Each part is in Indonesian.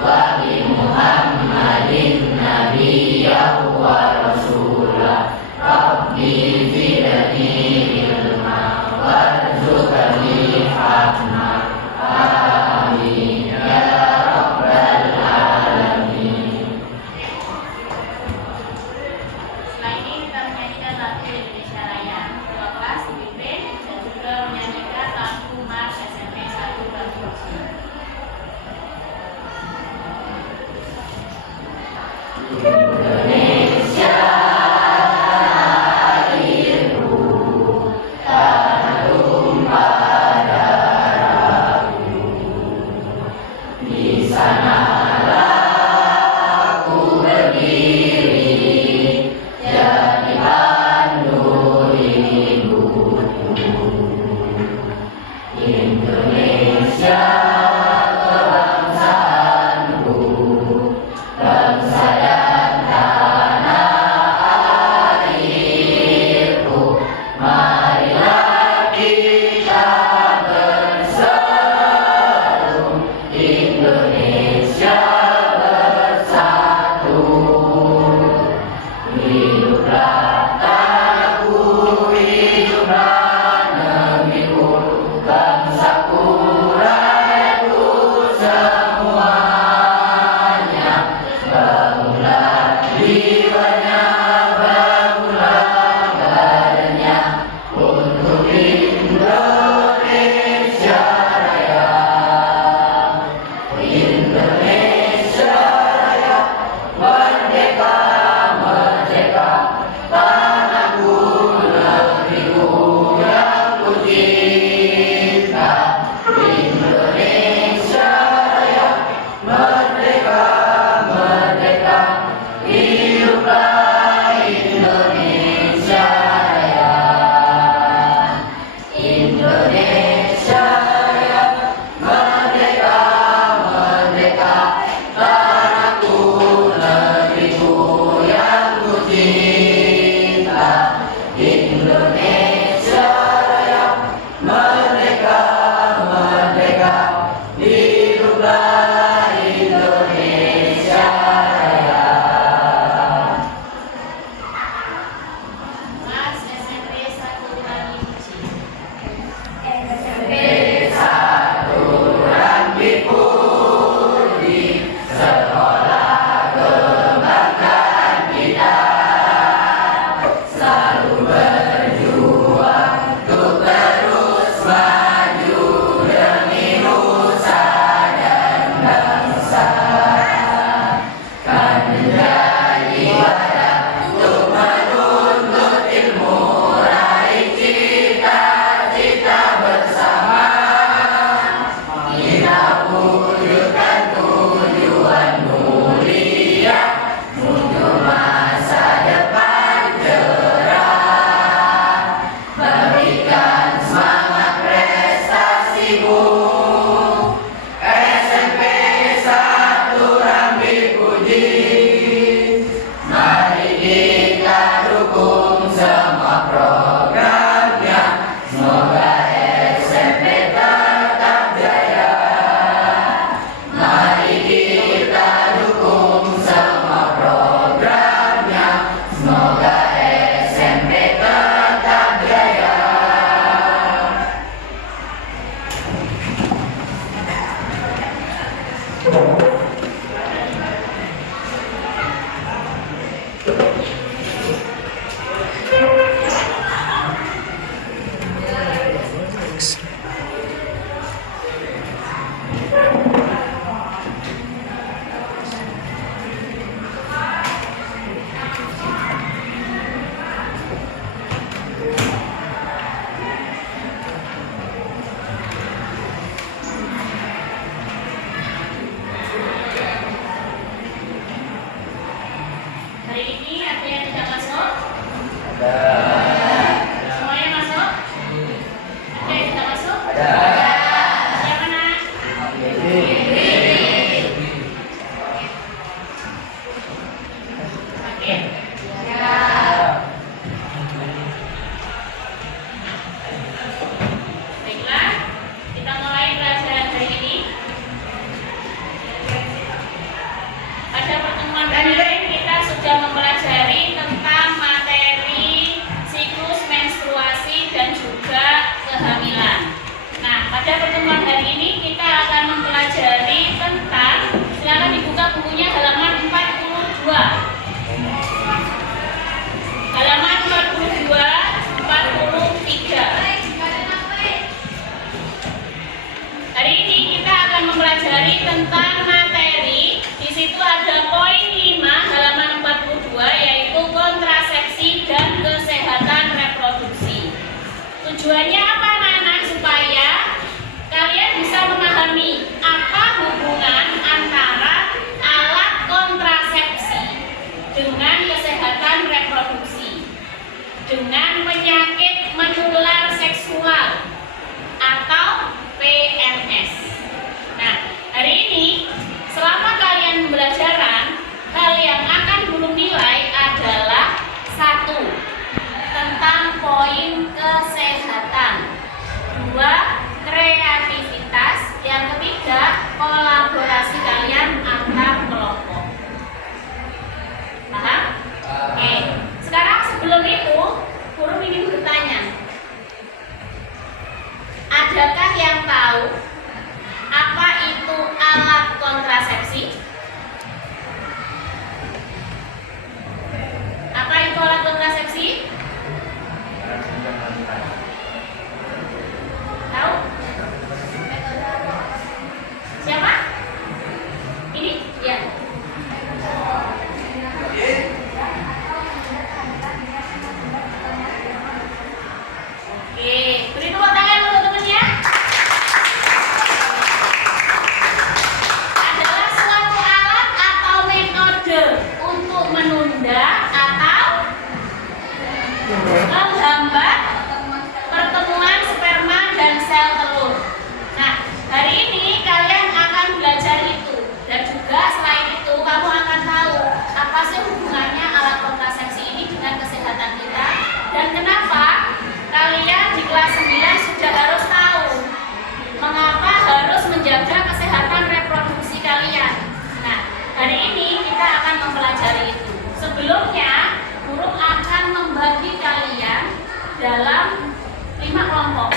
wa bi Muhammadin nabiyyan wa rasulah. Rabbi zidni ilma warzuqni hikmah. Amin ya rabbal alamin. Setelah ini kita menyanyikan lagu Indonesia Raya. Ketua kelas dipimpin dan juga menyanyikan lagu Mars SMP 1 Bangkoksi. Indonesia airku, tanah tumpah darahku. Di sanalah aku berdiri, jadi pandu hidupku. Indonesia kebangsaanku, bangsa dan tanah airku. Marilah kita berseru, Indonesia bersatu. Hiduplah tanahku, hiduplah negeriku, bangsaku, rakyatku semuanya. Bangunlah jiwanya, bangunlah badannya untuk Indonesia Raya. Indonesia Raya, merdeka, merdeka, tanahku, negeriku yang ku cinta. Indonesia Raya, merdeka, merdeka, hiduplah Indonesia Raya. Indonesia Raya, merdeka, merdeka, tanahku, negeriku yang ku cinta. Indonesia Raya, merdeka, merdeka, hiduplah Indonesia. Pada pertemuan hari ini kita akan mempelajari tentang, silakan dibuka bukunya halaman 42. Halaman 42, 43. Hari ini kita akan mempelajari tentang materi. Di situ ada poin 5 halaman 42 yaitu kontrasepsi dan kesehatan reproduksi. Tujuannya apa anak-anak? Supaya kalian bisa memahami apa hubungan antara alat kontrasepsi dengan kesehatan reproduksi, dengan penyakit menular seksual atau PMS. Nah, hari ini selama kalian pembelajaran, hal yang akan guru nilai adalah 1. Tentang poin kesehatan, 2. Kreativitas, yang ketiga kolaborasi kalian antar kelompok. Paham? Oke. Sekarang sebelum itu, guru ingin bertanya, adakah yang tahu apa itu alat kontrasepsi? Apa itu alat kontrasepsi? Tahu? Siapa? Ini? Ya. Oke, beri tepuk tangan untuk teman-temannya. Adalah suatu alat atau metode untuk menunda atau menghambat pertemuan sperma dan sel telur. Nah, hari ini kalian akan belajar itu, dan juga selain itu kamu akan tahu apa sih hubungannya alat kontrasepsi ini dengan kesehatan kita, dan kenapa kalian di kelas 9 sudah harus tahu mengapa harus menjaga kesehatan reproduksi kalian. Nah, hari ini kita akan mempelajari itu. Sebelumnya, guru akan membagi kalian dalam 5 kelompok.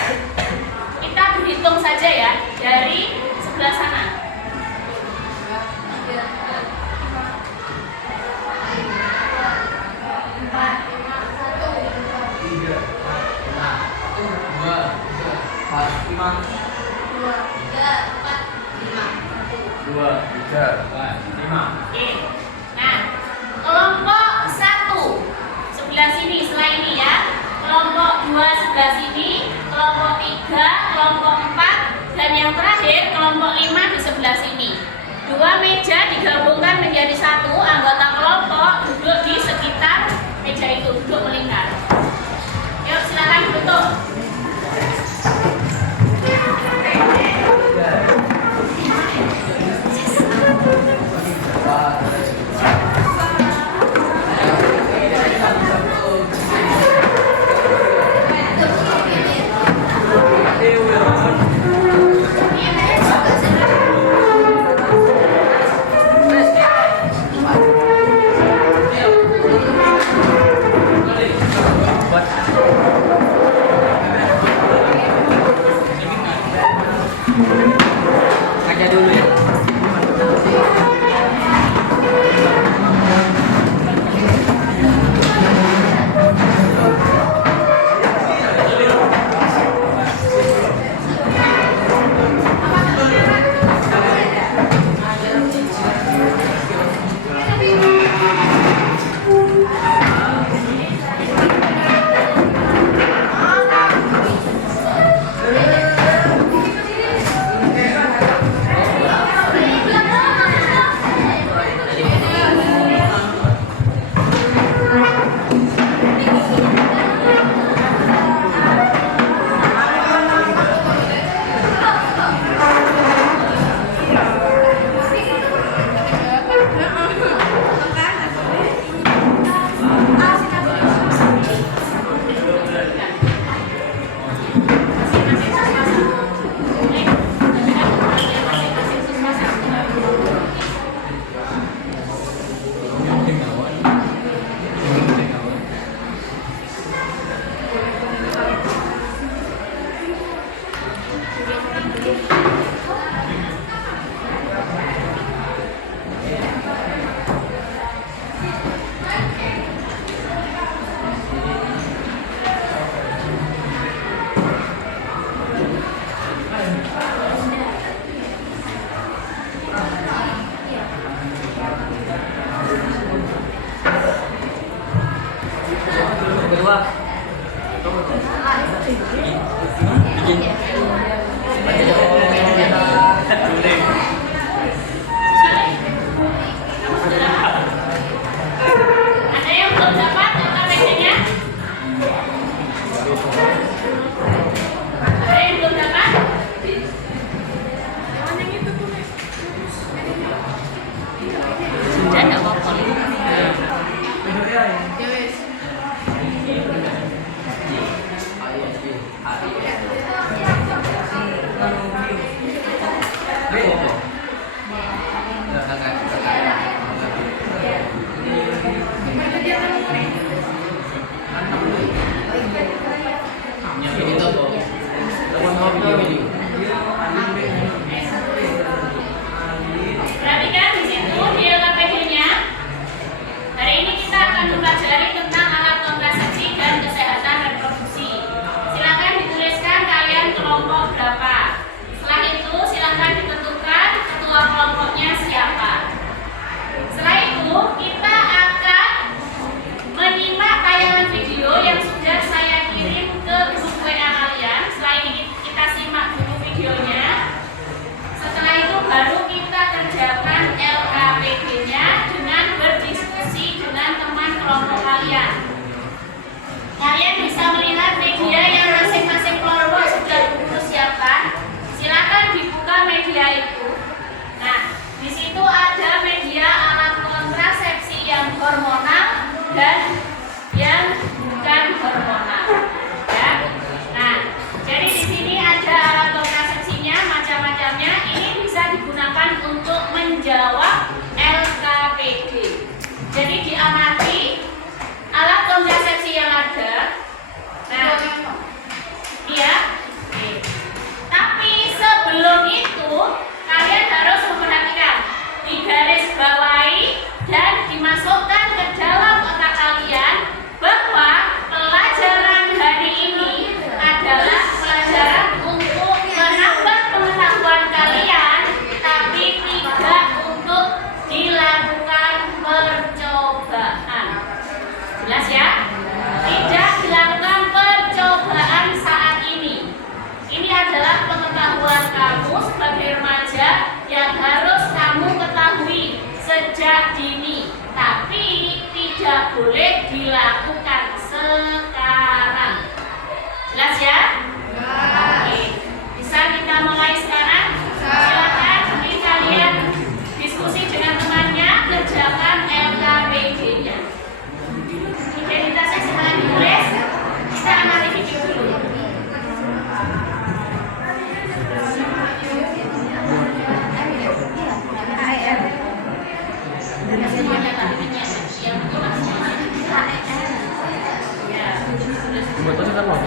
Kita berhitung saja ya dari sebelah sana. Oke. Nah, kelompok 1 sebelah sini, setelah ini ya. Kelompok 2 sebelah sini, kelompok 3, kelompok 4, dan yang terakhir kelompok 5 di sebelah sini. 2 meja digabungkan menjadi 1, anggota kelompok duduk di sekitar meja itu, duduk melingkar. Yuk, silakan duduk. dua. Bikin. Ada yang belum dapat LKPD-nya? Ada yang belum dapat? Sudah enggak apa-apa. Perhatikan di situ di LKPD-nya. Hari ini kita akan mempelajari tentang alat kontrasepsi dan kesehatan reproduksi. Silakan dituliskan kalian kelompok berapa. Setelah itu silakan ditentukan ketua kelompoknya siapa. Setelah itu kita akan menyimak tayangan video yang sudah saya kirim ke grup WA kalian. Setelah ini kita simak dulu videonya. Setelah itu baru kita kerjakan LKPD-nya dengan berdiskusi dengan teman kelompok kalian. Kalian bisa melihat media yang masing-masing kelompok sudah siapkan. Silakan dibuka media itu. Nah, di situ ada media alat kontrasepsi yang hormonal dan yang bukan hormonal. Ya. Nah, jadi di sini ada alat kontrasepsinya macam-macamnya. Ini bisa digunakan untuk menjawab LKPD. Jadi diamati alat kontrasepsi yang ada. Nah, iya. Tapi sebelum itu kalian harus memperhatikan, digaris bawahi dan dimasukkan ke dalam otak kalian bahwa pelajaran hari ini adalah pelajaran untuk menambah pengetahuan kalian, tapi tidak untuk dilakukan percobaan. Jelas ya? Tidak dilakukan percobaan saat ini. Ini adalah pengetahuan kamu sebagai remaja yang harus kamu ketahui sejak dini, tapi tidak boleh dilakukan sekarang. Jelas ya? Oke. Bisa kita mulai sekarang? Silakan nanti kalian diskusi dengan temannya, kerjakan LKPD-nya. Identitasnya silahkan ditulis. Kita amati video dulu. Buatnya kan mau.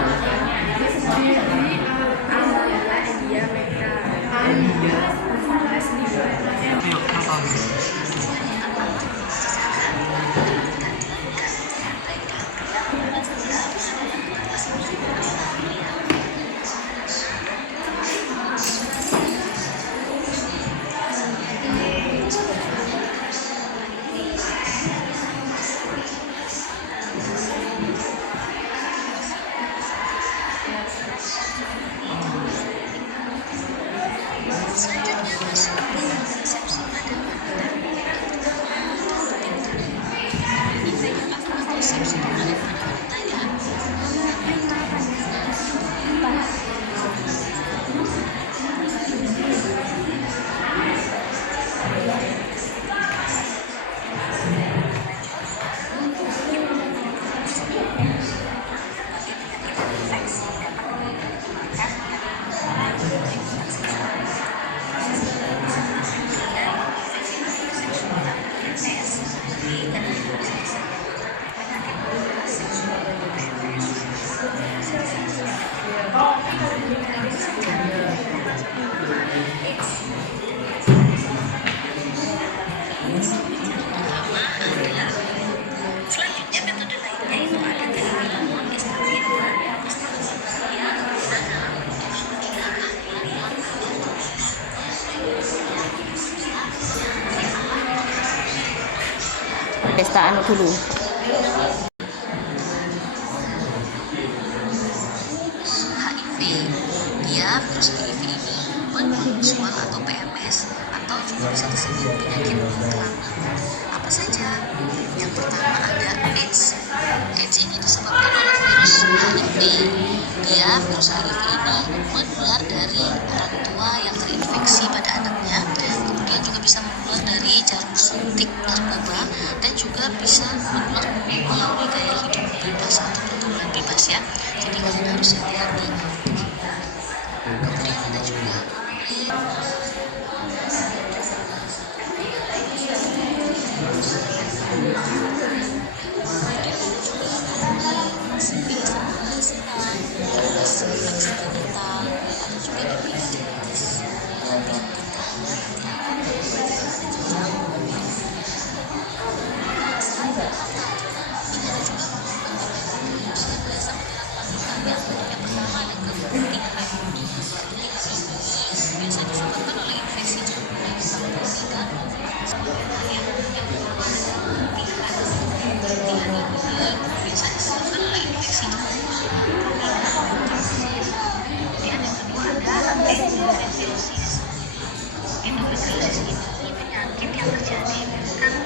pesta anu dulu. bisa tersebut penyakit kelangkaan. Apa saja? Yang pertama ada AIDS. AIDS ini disebabkan oleh virus HIV. Dia virus HIV ini menular dari orang tua yang terinfeksi pada anaknya. Kemudian juga bisa menular dari jarum suntik narkoba dan juga bisa menular melalui gaya hidup bebas atau pergaulan bebas ya. Jadi kalian harus hati-hati. Kemudian ada juga penyakit yang terjadi karena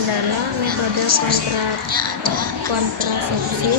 adalah metode kontrasepsi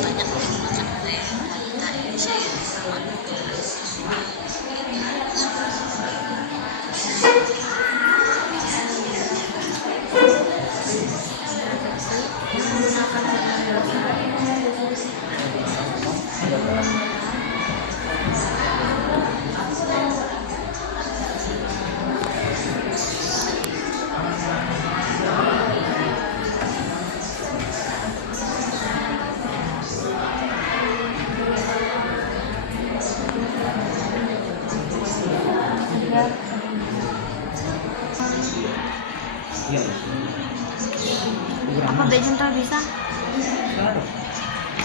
apa bejum tuh bisa?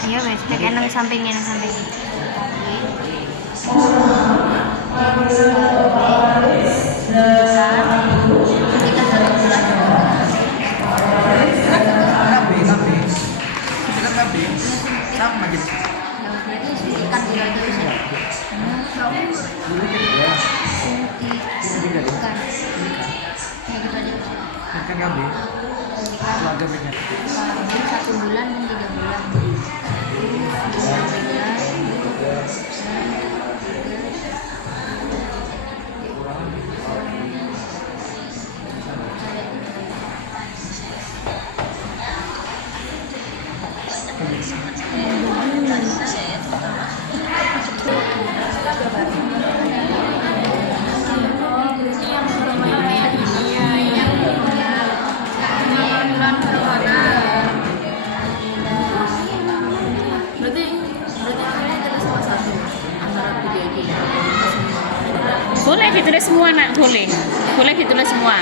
Iya wes, cek nang sampingnya nang samping. sama gitu. Kan KB keluarga beda 1 bulan dan 3 bulan. Boleh ditulis semua nak, boleh ditulis semua.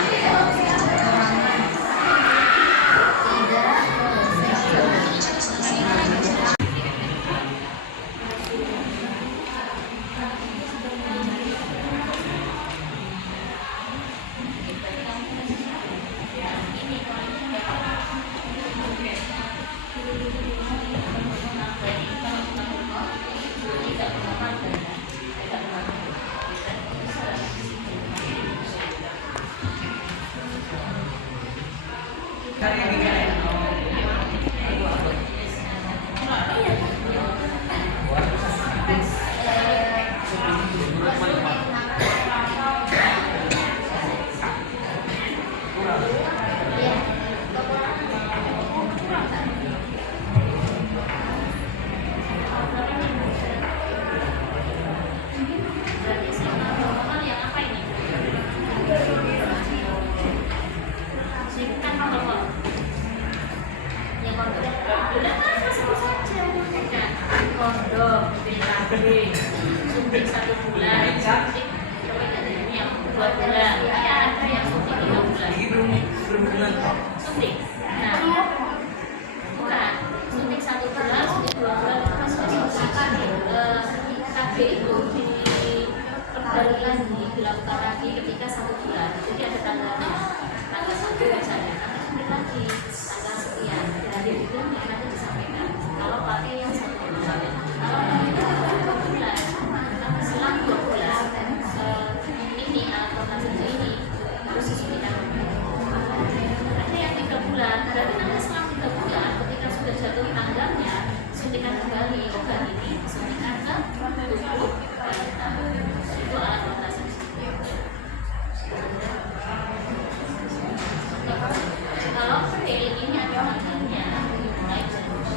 kondom, suntik KB, suntik 1 bulan, suntik ini yang 2 bulan, ya ada yang suntik 3 bulan. Ini belum bulan. Suntik. Nah, bukan suntik 1 bulan, suntik 2 bulan itu kan KB itu diperbarui lagi, dilakukan lagi ketika 1 bulan. Jadi ada tanggalnya, tanggal 1 misalnya, nanti suntik lagi tanggal sekian. Jadi itu nanti disampaikan. Kalau pakai yang 1 bulan, kalau pakai yang 2 bulan, selang 2 bulan, ini atau kontrasepsi ini harus disuntikan. Ada yang 3 bulan, berarti nanti selang 3 bulan, ketika sudah jatuh tanggalnya, suntikan kembali obat ini, suntikan ke tubuh balita. Itu alat kontrasepsi. Kalau pil ini ada manfaatnya, mulai dari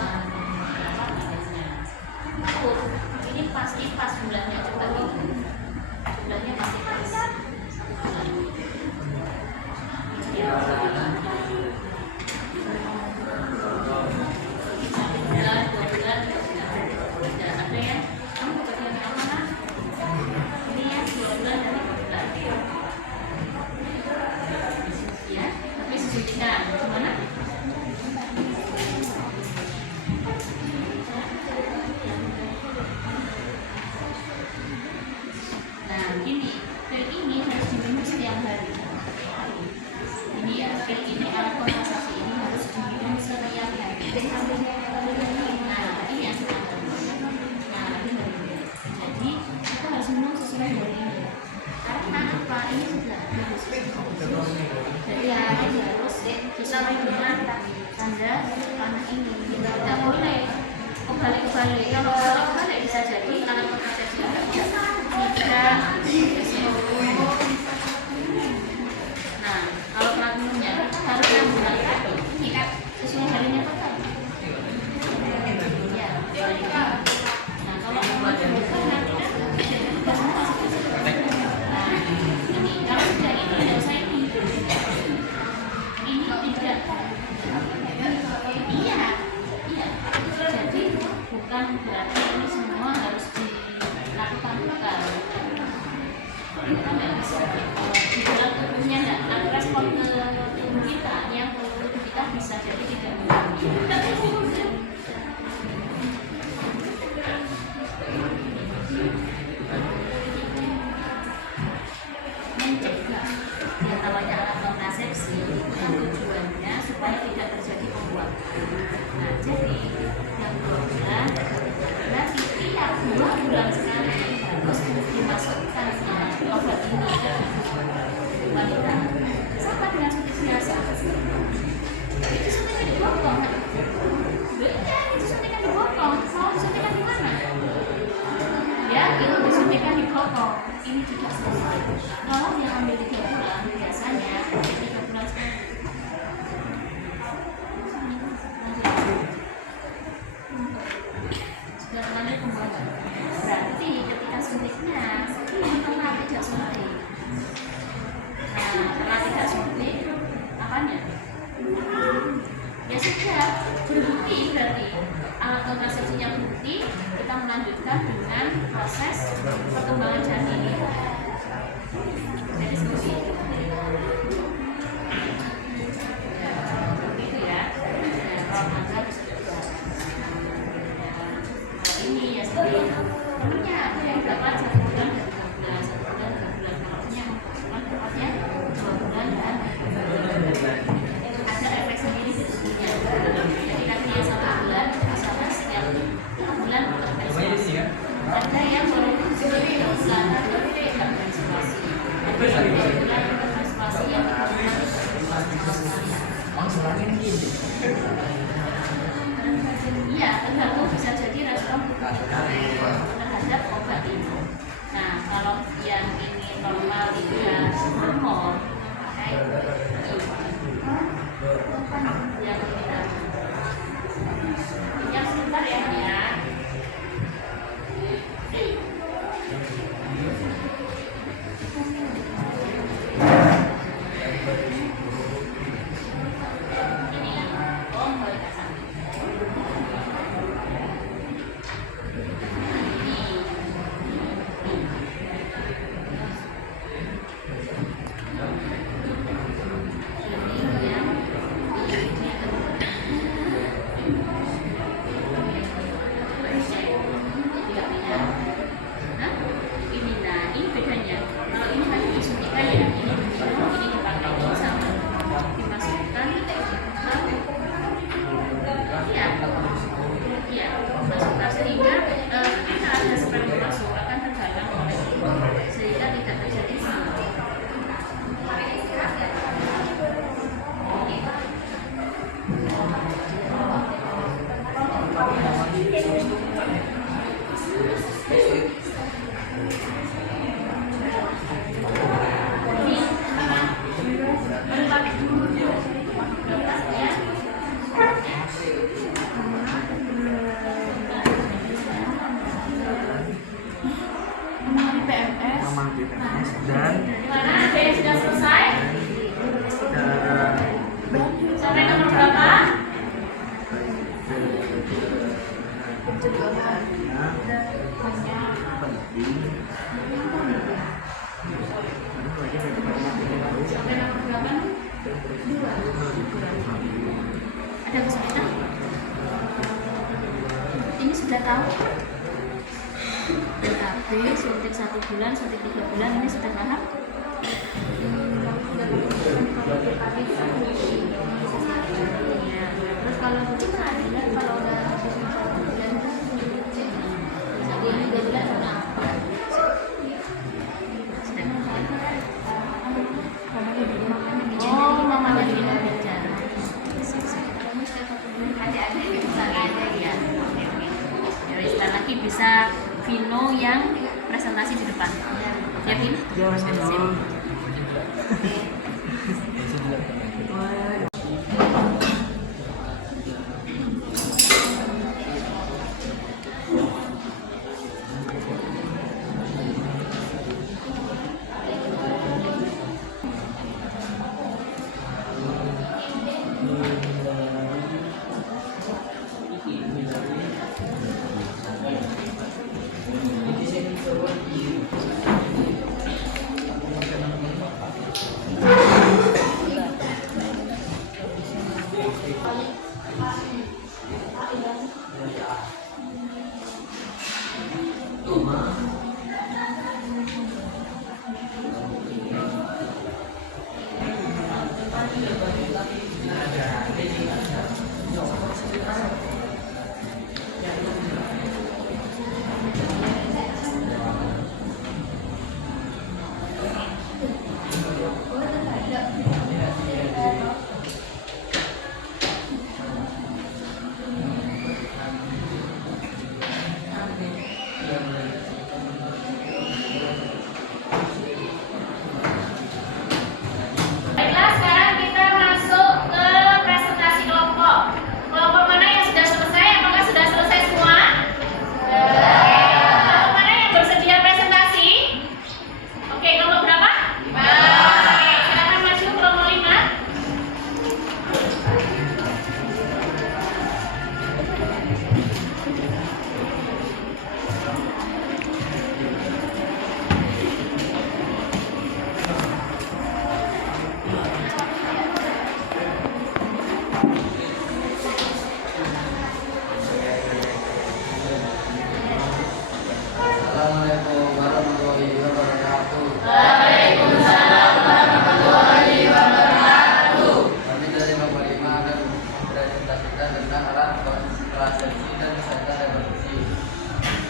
ini pasti pas bulannya juga gitu. Bulannya pasti pas 1 bulan. Ya. Bulan, 2 bulan, 3 bulan. Tidak ada ya. Kamu bekerja yang mana? Ini ya 2 bulan dan 3 bulan. Ya, tapi suntikan gimana? Nah, gini, pil ini harus diminum setiap hari. Ini ya, pil ini alat kontrasepsi ini harus diminum setiap hari. Nah, ini yang kita nah, ini jadi kita harus minum sesuai dari ini. Karena apa? Ini sudah harus. Jadi harus sesuai dengan tanda panah ini. Tidak boleh kebalik-kebalik. Kalau kebalik bisa jadi alat kontrasepsi tidak. Nah, kalau pernah minumnya harus yang bulan ini kan sesuai harinya total. Ya, nah kalau buat bukan nanti kan tidak semua. Nah, ini kalau sudah ini tidak usah ini. Ini tidak. Iya, iya. Jadi bukan berarti ini semua harus dilakukan bukan. Kita nggak bisa di dalam tubuhnya nggak ada respon ke tubuh kita yang tubuh kita bisa jadi tidak mencegah yang namanya alat kontrasepsi itu kan tujuannya supaya tidak terjadi pembuahan. Nah jadi yang 2 bulan berarti tiap 2 bulan sekali harus dimasukkan obat ini ke tubuh wanita. Sama dengan suntik biasa. Itu suntikan di bokong. Beda, itu suntikan di bokong. Mau disuntikan di mana? Ya, itu disuntikan di bokong. Ini tidak selesai. Kalau yang ambil 3 bulan, biasanya 3 bulan sekali. Sudah terlanjur pembuatan. Berarti ketika suntiknya ini pernah tidak suntik. Nah, karena tidak suntik, apanya? Ya sudah, berbukti berarti alat kontrasepsinya bukti, kita melanjutkan dengan proses perkembangan janin. Jadi seperti itu. Begitu ya. Nah, kalau Anda bisa juga. Ini ya seperti itu. Temennya ada yang dapat 1 bulan dan 2 bulan, 1 bulan, 2 bulan. Kalau punya 4 bulan, dapatnya 2 bulan dan 3 bulan. Ada efek sendiri di tubuhnya. Jadi nanti yang 1 bulan misalnya setiap 1 bulan menstruasi. Ada yang boleh sendiri 2 bulan, ada yang menstruasi. Ada yang 2 bulan menstruasi yang 3 bulan menstruasi. Iya, tergantung bisa jadi respon terhadap obat ini. Nah, kalau yang ini normal tidak hormon, pakai yang tidak. Yang sebentar ya, ya. Ini, oh, boleh kasar. PMS. Mamang PMS dan Gimana? Ada yang sudah selesai? Sampai nomor berapa? Sampai nomor berapa? Ada kesulitan? Ini sudah tahu? BKB, suntik 1 bulan, suntik 3 bulan, ini sudah paham? Iya. Terus kalau kalau udah habis 1 bulan, satu yang 3 bulan udah apa? Oh, mamanya di luar bicara. Ada bisa aja ya. Jadi setelah lagi bisa Vino yang presentasi di depan. Ya, Vin? Sip. Baiklah, sekarang kita masuk ke presentasi kelompok. Kelompok mana yang sudah selesai? Apakah sudah selesai semua? Kelompok mana yang bersedia presentasi? Oke, kelompok berapa? 5. Oke, silakan maju kelompok 5. Assalamualaikum warahmatullahi wabarakatuh. Waalaikumsalam warahmatullahi wabarakatuh. Kami dari Kelompok 5 akan presentasikan tentang alat kontrasepsi dan kesehatan reproduksi.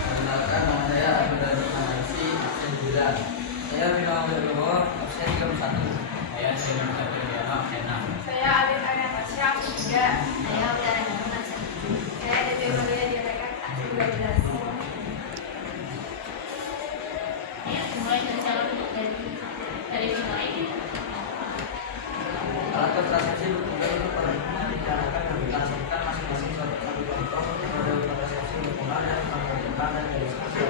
Perkenalkan, nama saya Abdul Mahasi absen 9. Saya Vino Abdul absen 31. Saya Seri Satriana absen 6. Saya Alif Anastasia absen 3. Saya Utara Namun absen 7. Saya Dewi Maria Diarekat absen 12. Ayo, mulai dari calon dari Vino ini. Alat kontrasepsi bertugas untuk merencanakan dan melaksanakan masing-masing satu contoh metode kontrasepsi hormonal dan pengembangan dan dari sisi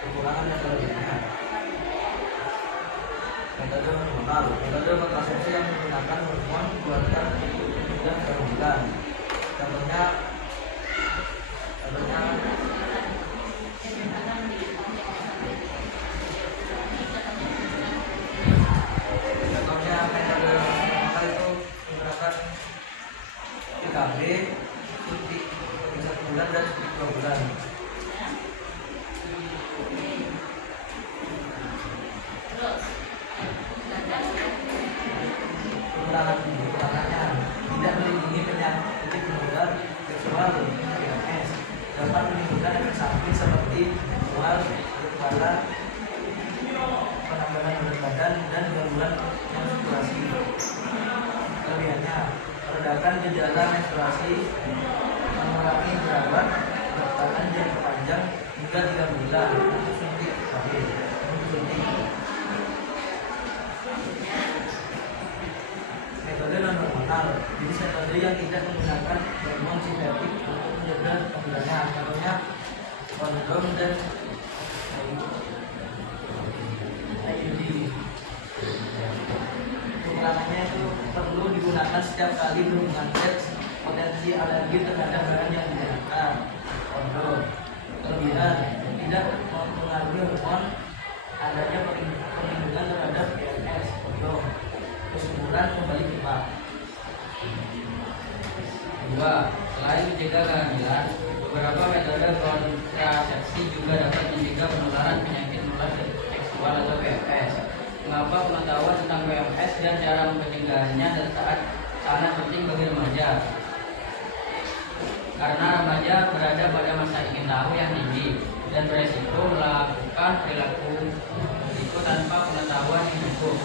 kekurangan dan kelebihannya. Metode hormonal, metode kontrasepsi yang menggunakan hormon buatan dan kehamilan. Contohnya metode hormonal itu menggunakan PKB, suntik 1 bulan dan suntik 2 bulan. Kekurangannya tidak melindungi penyakit menular seksual PMS, dapat menimbulkan efek samping seperti mual, kepala, penambahan berat badan dan gangguan menstruasi. Kelebihannya meredakan gejala menstruasi, mengurangi jerawat, berat badan yang panjang, hingga 3 bulan untuk suntik KB. Metode non hormonal, jadi metode yang tidak menggunakan hormon sintetik untuk menjaga kehamilan, contohnya kondom dan IUD. Pengulangannya itu perlu digunakan setiap kali berhubungan seks. Potensi alergi terhadap barang yang digunakan. Kondom. Kelebihan tidak mempengaruhi hormon, adanya perlindungan terhadap PMS. Kondom. Kesuburan kembali cepat. 2. Selain mencegah kehamilan, beberapa metode kontrasepsi juga dapat mencegah penularan penyakit menular seksual atau PMS. Mengapa pengetahuan tentang PMS dan cara pencegahannya sangat penting bagi remaja? Karena remaja berada pada masa ingin tahu yang tinggi dan beresiko melakukan perilaku risiko tanpa pengetahuan yang cukup.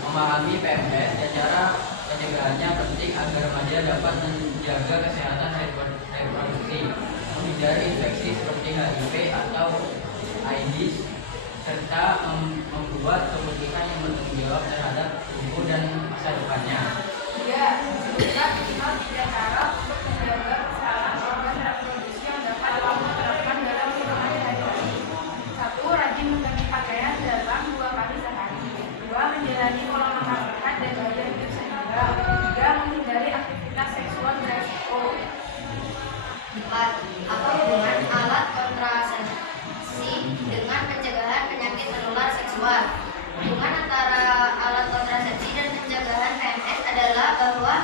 Memahami PMS dan cara pencegahannya penting agar remaja dapat menjaga kesehatan reproduksi, menghindari infeksi seperti HIV atau AIDS, serta membuat keputusan yang bertanggung jawab terhadap tubuh dan masa depannya. Ya, juga minimal 3 cara untuk menjaga kesehatan organ reproduksi yang dapat kamu terapkan dalam kehidupan sehari-hari. 1. Rajin mengganti pakaian dalam 2 kali sehari. 2. Menjalani pola makan sehat dan gaya hidup seimbang. 3. Menghindari aktivitas seksual beresiko. 4. Apa hubungan alat kontrasepsi dengan pencegahan penyakit menular seksual? Hubungan antara alat kontrasepsi dan pencegahan PMS adalah bahwa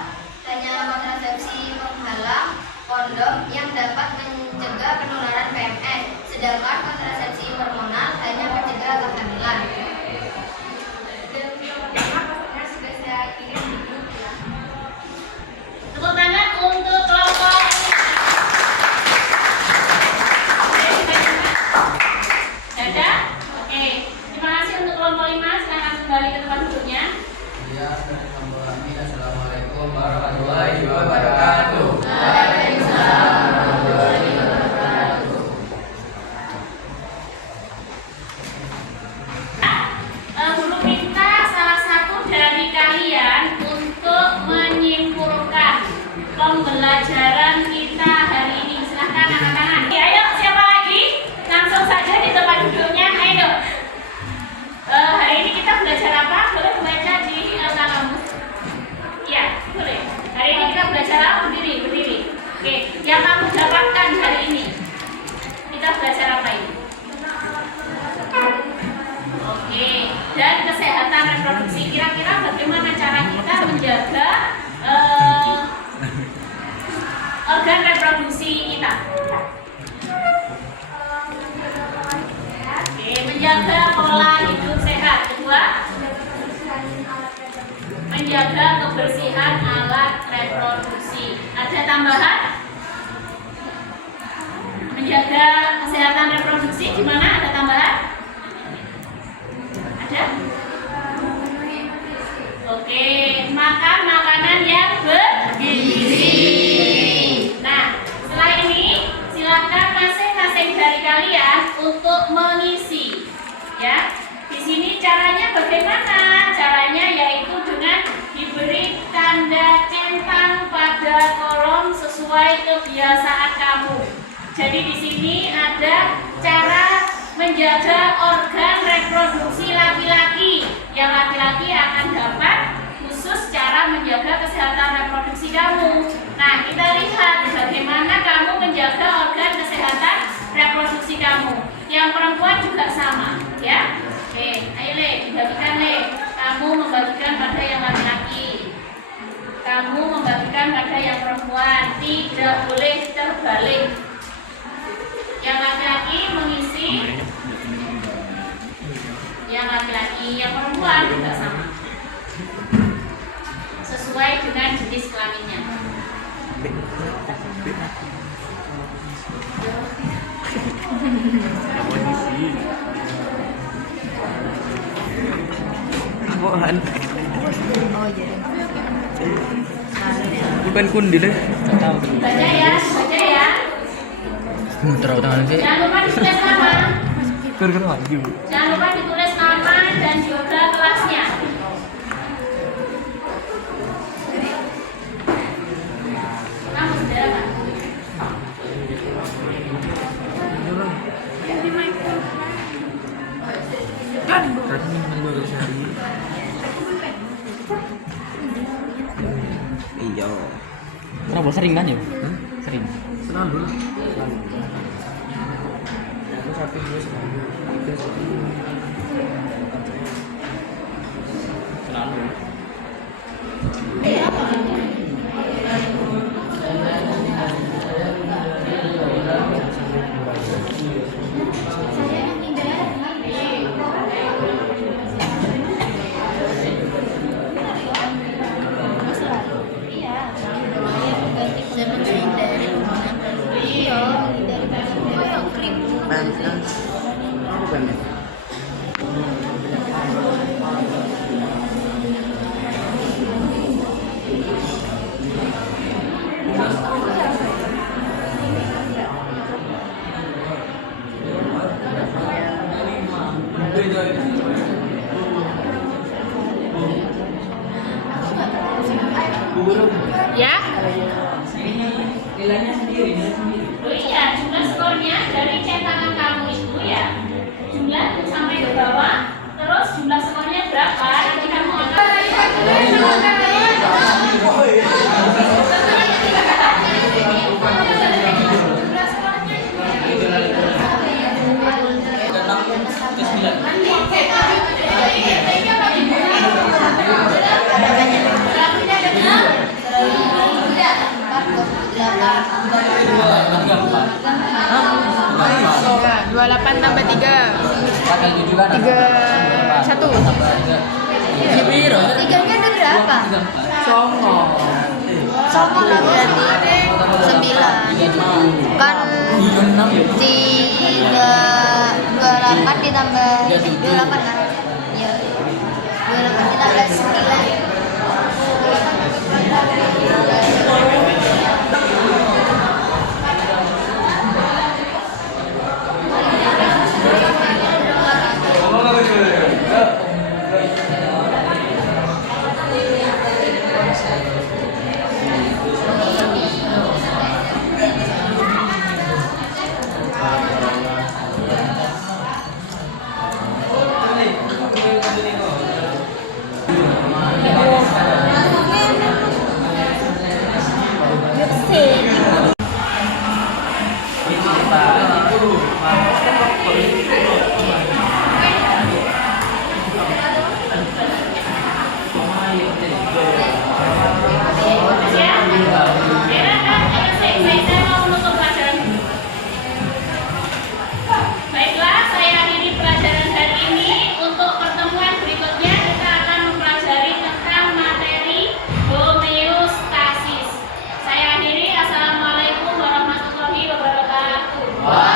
hanya kontrasepsi penghalang kondom yang dapat mencegah penularan PMS, sedangkan kontrasepsi hormonal hanya mencegah kehamilan. Dan yang pertama pastinya sudah saya kirim di grup ya. Tepuk tangan untuk kelompok. Ada? Oke. Terima kasih untuk kelompok 5. Silakan kembali ke tempat duduknya. Ya, Assalamualaikum warahmatullahi wabarakatuh. Guru minta salah satu dari kalian untuk menyimpulkan pembelajaran kita hari ini. Silahkan angkat tangan. Ayo, siapa lagi? Langsung saja di tempat duduknya. Ayo. Hari ini kita belajar apa? Boleh baca di kamu. Ya, boleh. Hari ini kita belajar apa? Berdiri. Oke, yang kamu dapatkan hari ini. Kita belajar apa ini? Oke, dan kesehatan reproduksi. Kira-kira bagaimana cara kita menjaga organ reproduksi kita? Oke, menjaga pola hidup sehat. Kedua, menjaga kebersihan alat reproduksi. Ada tambahan? Menjaga kesehatan reproduksi di mana ada tambahan? Ada? Oke, makan makanan yang bergizi. Nah, setelah ini silakan masing-masing dari kalian untuk mengisi. Ya, di sini caranya bagaimana? Caranya yaitu dengan diberi tanda centang pada kolom sesuai kebiasaan kamu. Jadi di sini ada cara menjaga organ reproduksi laki-laki. Yang laki-laki akan dapat khusus cara menjaga kesehatan reproduksi kamu. Nah, kita lihat bagaimana kamu menjaga organ kesehatan reproduksi kamu. Yang perempuan juga sama, ya. Oke, ayo Le, dibagikan Le. Kamu membagikan pada yang laki-laki. Kamu membagikan pada yang perempuan. Tidak boleh terbalik. Yang laki-laki mengisi yang laki-laki, yang perempuan juga sama, sesuai dengan jenis kelaminnya. Apaan? Oh jadi. Bukan kundi deh. Tahu. Baca ya, baca ya. muter tangan sih. Jangan lupa ditulis nama. Gara-gara maju. Jangan lupa ditulis nama dan juga kelasnya. Kamu saudara kan? Tadi minuman 2 kali sehari. Iya. Kenapa sering kan ya? Sering. Selalu. Aku sapi dulu selalu. Selalu. Saya menghindari iya menghindari yang krim Panas. Aku kan. Ya? Oh iya, jumlah skornya dari cetakan kamu itu ya. Jumlah sampai ke bawah, terus jumlah skornya berapa? Nanti kamu akan ya 28 tambah 3 31 tiganya ada berapa? Songo. Sama lah berarti 9 kan 28 ditambah 28 kan? Iya 28 ditambah 9 Baiklah, saya akhiri pelajaran hari ini. Untuk pertemuan berikutnya kita akan mempelajari tentang materi homeostasis. Saya akhiri. Assalamualaikum warahmatullahi wabarakatuh.